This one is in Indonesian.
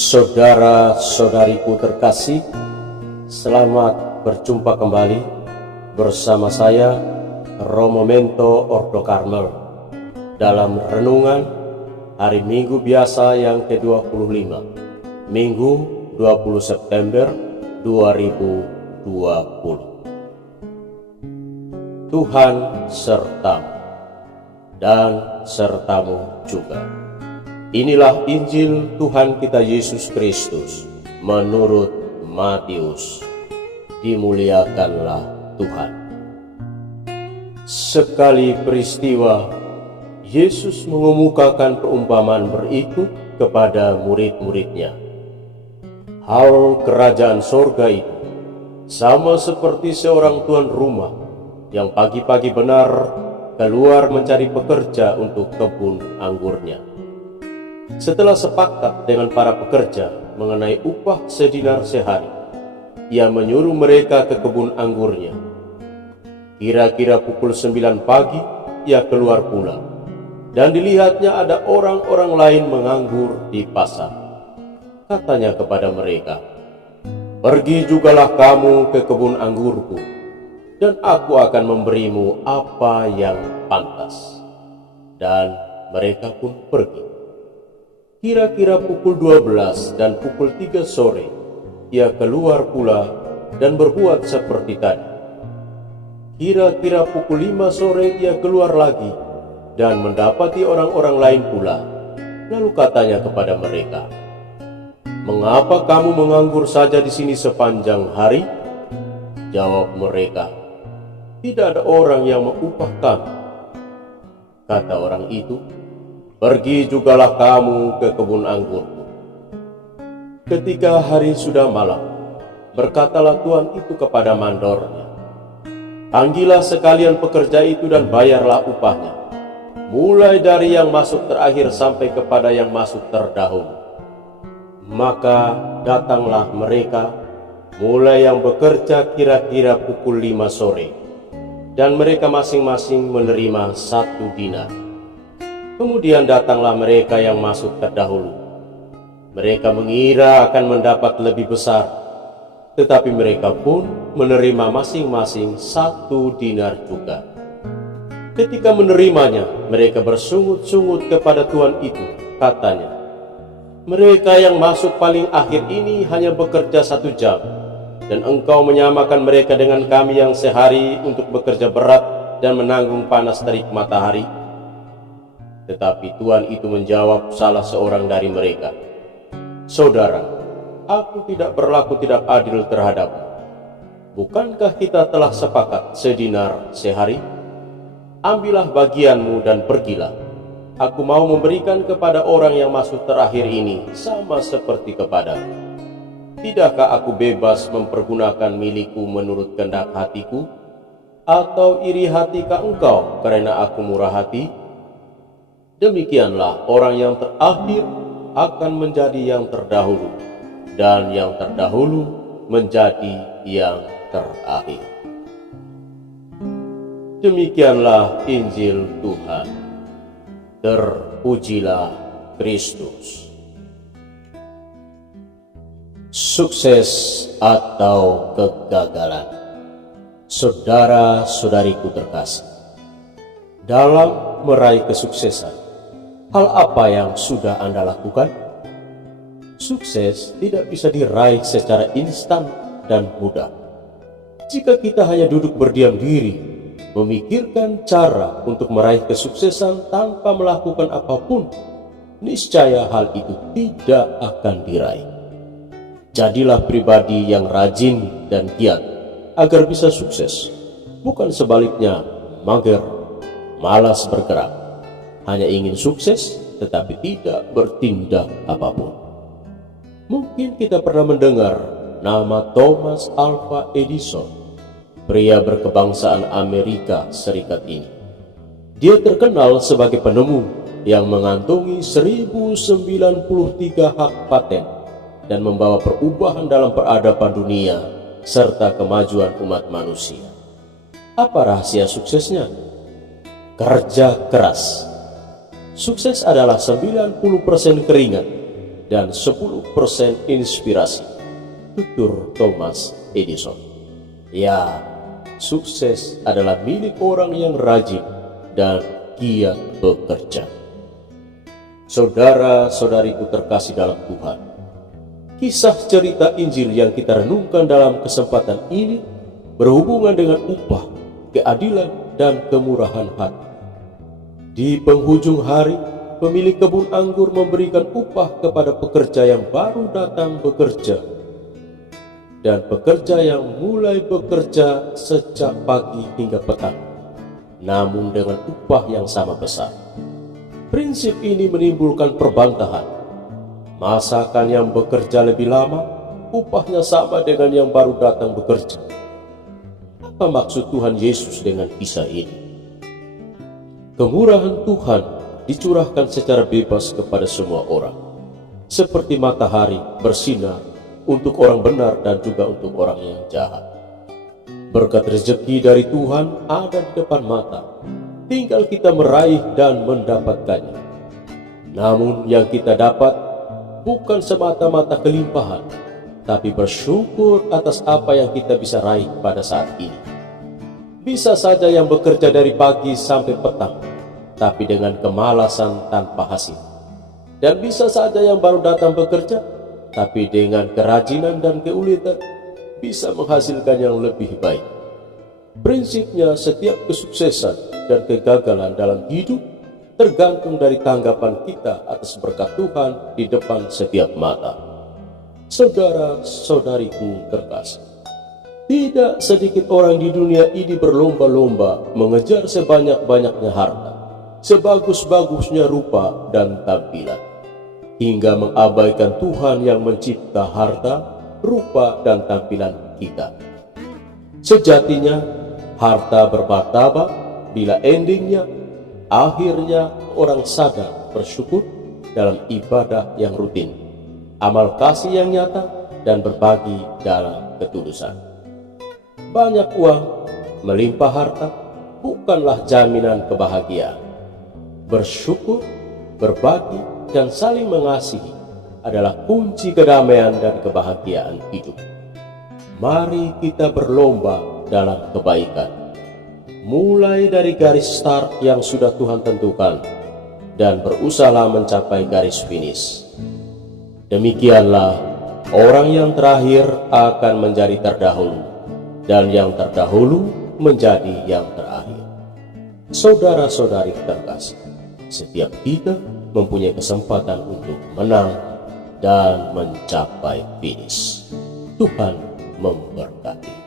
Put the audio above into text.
Saudara-saudariku terkasih, selamat berjumpa kembali bersama saya, Romo Mento Ordo Karmel, dalam renungan hari Minggu biasa yang ke-25, Minggu 20 September 2020. Tuhan sertamu dan sertamu juga. Inilah Injil Tuhan kita Yesus Kristus menurut Matius. Dimuliakanlah Tuhan. Sekali peristiwa, Yesus mengemukakan perumpamaan berikut kepada murid-muridnya. Hal kerajaan sorga itu sama seperti seorang tuan rumah yang pagi-pagi benar keluar mencari pekerja untuk kebun anggurnya. Setelah sepakat dengan para pekerja mengenai upah sedinar sehari, ia menyuruh mereka ke kebun anggurnya. Kira-kira pukul 9 pagi, ia keluar pula, dan dilihatnya ada orang-orang lain menganggur di pasar. Katanya kepada mereka, "Pergi jugalah kamu ke kebun anggurku, dan aku akan memberimu apa yang pantas." Dan mereka pun pergi. Kira-kira pukul 12 dan pukul 3 sore, ia keluar pula dan berbuat seperti tadi. Kira-kira pukul 5 sore ia keluar lagi dan mendapati orang-orang lain pula. Lalu katanya kepada mereka, "Mengapa kamu menganggur saja di sini sepanjang hari?" Jawab mereka, "Tidak ada orang yang mengupah kami." Kata orang itu, "Pergi jugalah kamu ke kebun anggurku." Ketika hari sudah malam, berkatalah tuan itu kepada mandornya, "Panggillah sekalian pekerja itu dan bayarlah upahnya, mulai dari yang masuk terakhir sampai kepada yang masuk terdahulu." Maka datanglah mereka, mulai yang bekerja kira-kira pukul 5 sore, dan mereka masing-masing menerima 1 dinar. Kemudian datanglah mereka yang masuk terdahulu. Mereka mengira akan mendapat lebih besar, tetapi mereka pun menerima masing-masing 1 dinar juga. Ketika menerimanya, mereka bersungut-sungut kepada tuan itu. Katanya, "Mereka yang masuk paling akhir ini hanya bekerja 1 jam, dan engkau menyamakan mereka dengan kami yang sehari untuk bekerja berat dan menanggung panas terik matahari." Tetapi tuan itu menjawab salah seorang dari mereka, "Saudara, aku tidak berlaku tidak adil terhadapmu. Bukankah kita telah sepakat sedinar sehari? Ambillah bagianmu dan pergilah. Aku mau memberikan kepada orang yang masuk terakhir ini sama seperti kepadamu. Tidakkah aku bebas mempergunakan milikku menurut kehendak hatiku? Atau iri hatikah engkau karena aku murah hati? Demikianlah orang yang terakhir akan menjadi yang terdahulu, dan yang terdahulu menjadi yang terakhir." Demikianlah Injil Tuhan. Terpujilah Kristus. Sukses atau kegagalan. Saudara-saudariku terkasih, dalam meraih kesuksesan, hal apa yang sudah Anda lakukan? Sukses tidak bisa diraih secara instan dan mudah. Jika kita hanya duduk berdiam diri, memikirkan cara untuk meraih kesuksesan tanpa melakukan apapun, niscaya hal itu tidak akan diraih. Jadilah pribadi yang rajin dan giat agar bisa sukses, bukan sebaliknya mager, malas bergerak, hanya ingin sukses tetapi tidak bertindak apapun. Mungkin kita pernah mendengar nama Thomas Alva Edison, pria berkebangsaan Amerika Serikat ini. Dia terkenal sebagai penemu yang mengantongi 1093 hak paten dan membawa perubahan dalam peradaban dunia serta kemajuan umat manusia. Apa rahasia suksesnya? Kerja keras. Sukses adalah 90% keringat dan 10% inspirasi. Tutur Thomas Edison. Ya, sukses adalah milik orang yang rajin dan giat bekerja. Saudara-saudariku terkasih dalam Tuhan, kisah cerita Injil yang kita renungkan dalam kesempatan ini berhubungan dengan upah, keadilan, dan kemurahan hati. Di penghujung hari, pemilik kebun anggur memberikan upah kepada pekerja yang baru datang bekerja dan pekerja yang mulai bekerja sejak pagi hingga petang, namun dengan upah yang sama besar. Prinsip ini menimbulkan perbantahan. Masakan yang bekerja lebih lama, upahnya sama dengan yang baru datang bekerja. Apa maksud Tuhan Yesus dengan kisah ini? Kemurahan Tuhan dicurahkan secara bebas kepada semua orang, seperti matahari bersinar untuk orang benar dan juga untuk orang yang jahat. Berkat rezeki dari Tuhan ada di depan mata, tinggal kita meraih dan mendapatkannya. Namun yang kita dapat bukan semata-mata kelimpahan, tapi bersyukur atas apa yang kita bisa raih pada saat ini. Bisa saja yang bekerja dari pagi sampai petang, tapi dengan kemalasan tanpa hasil. Dan bisa saja yang baru datang bekerja, tapi dengan kerajinan dan keuletan bisa menghasilkan yang lebih baik. Prinsipnya, setiap kesuksesan dan kegagalan dalam hidup tergantung dari tanggapan kita atas berkat Tuhan di depan setiap mata. Saudara-saudariku terkasih, tidak sedikit orang di dunia ini berlomba-lomba mengejar sebanyak-banyaknya harta, sebagus-bagusnya rupa dan tampilan, hingga mengabaikan Tuhan yang mencipta harta, rupa, dan tampilan kita. Sejatinya, harta bermartabat bila endingnya, akhirnya orang sadar bersyukur dalam ibadah yang rutin, amal kasih yang nyata, dan berbagi dalam ketulusan. Banyak uang, melimpah harta, bukanlah jaminan kebahagiaan. Bersyukur, berbagi, dan saling mengasihi adalah kunci kedamaian dan kebahagiaan hidup. Mari kita berlomba dalam kebaikan, mulai dari garis start yang sudah Tuhan tentukan, dan berusaha mencapai garis finish. Demikianlah orang yang terakhir akan menjadi terdahulu, dan yang terdahulu menjadi yang terakhir. Saudara-saudari terkasih, setiap kita mempunyai kesempatan untuk menang dan mencapai finish. Tuhan memberkati.